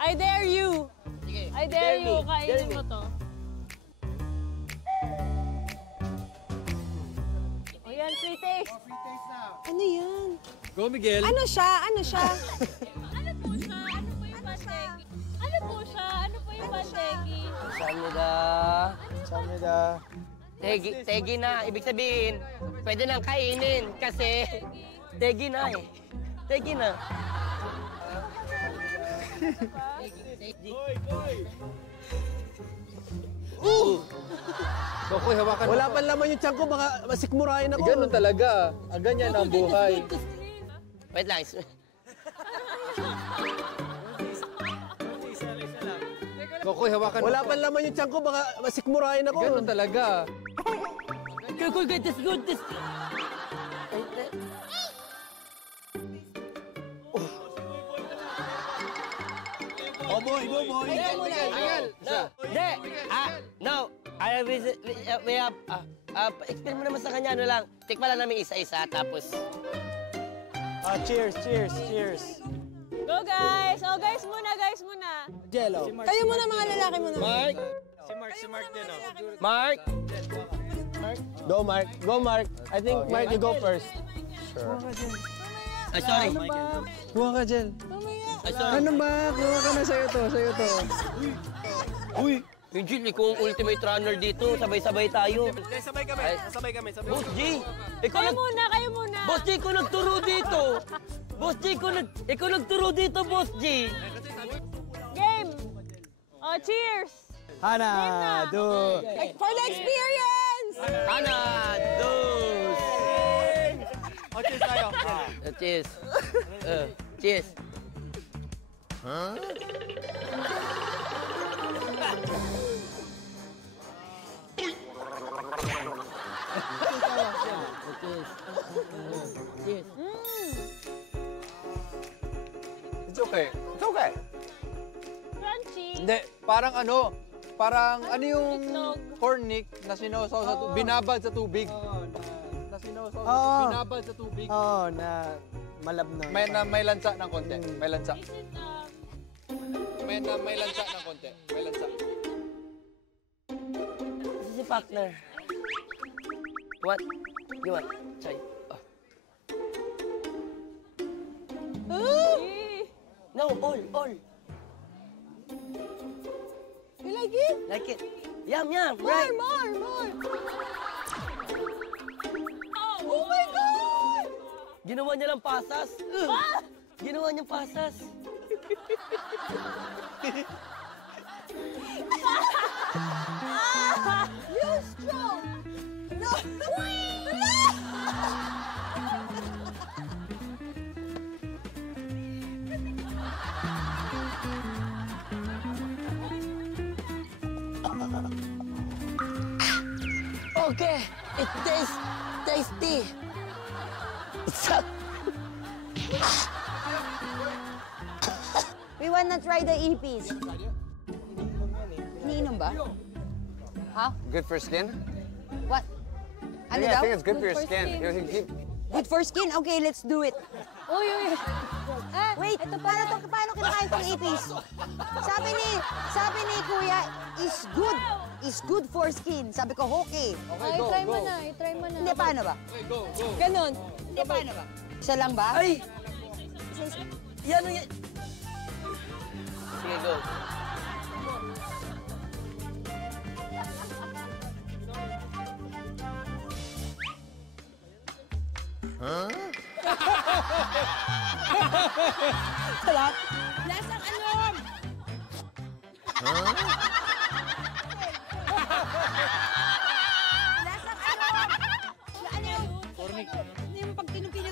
I dare you. Sige. I dare you. Kainin mo to. O yan, free taste. Free taste na. Ano yan? Go, Miguel. Ano siya? Ano siya? Ano po siya? Ano po yung pantegi? Ano po siya? Ano po yung pantegi? Samnida. Samnida. Tegi na. Ibig sabihin, pwede nang kainin kasi tegi na eh. Tegi na. Kokoy, hawakan mo. Wala pa laman yung tiyan ko, baka masikmurahin ako. Ganun talaga. Ganyan ang buhay. Wait lang. Kokoy, hawakan mo. Wala pa laman yung tiyan ko, baka masikmurahin ako. Ganun talaga. Kokoy, get this good. This. Oh boy, go boy. Hindi. No. We have, explain mo naman sa kanya, ano lang. Tikman lang namin isa-isa, tapos... Cheers, cheers, cheers. Go guys! Oh guys muna, guys muna. Jello. Kayo muna mga lalaki muna. Mark! Mark! Go, Mark. Go, Mark. I think, Mark, you go first. Ay, sorry. Kuha ka, Jel. Ay, sorry. Ano ba? Kuha ka na sa'yo to, sa'yo to. Uy! Angel, ikaw ang ultimate runner dito. Sabay-sabay tayo. Sabay kami, sabay kami. Boss G! Ikaw Kayo muna, kayo muna. Boss G, ikaw nagturo dito. Boss G, ikaw nagturo dito, Boss G. Game! Oh, cheers! Hana, do. For the experience! Ana, dos. O, cheers tayo. Cheers. Cheers. Cheers. It's okay. It's okay. Crunchy. Hindi, parang ano yung Itlog. cornic na sinawsaw sa tubig, binabad sa tubig. Na sinawsaw sa tubig, binabad sa tubig. Oo, na malabnaw. May lansa ng konti. May lansa. Is it, May lansa ng konti. May lansa. This is a partner. What? You want? Chai. No, all. You like it? Like it. Yum, right. More. Oh my God! Ginawa niya lang pasas. Ginawa niyang pasas. You strong! No! Okay, it tastes tasty. We wanna try the ipis. Iniinom ba? Ha? Good for skin? What? Ano I daw? think it's good for your skin. Good for skin? Okay, let's do it. Uy. Wait, paano kinakain tong ipis? Sabi ni Kuya, is good for skin. Sabi ko, okay. I-try mo na. Hindi, paano ba? Okay, go. Ganon. Hindi, paano ba? Isa lang ba? Ay! Yan ang yan. Sige, go. Sarap. Lasang alam! Lasang ano? Ano yung... Cornic. Ano yung pag tinupin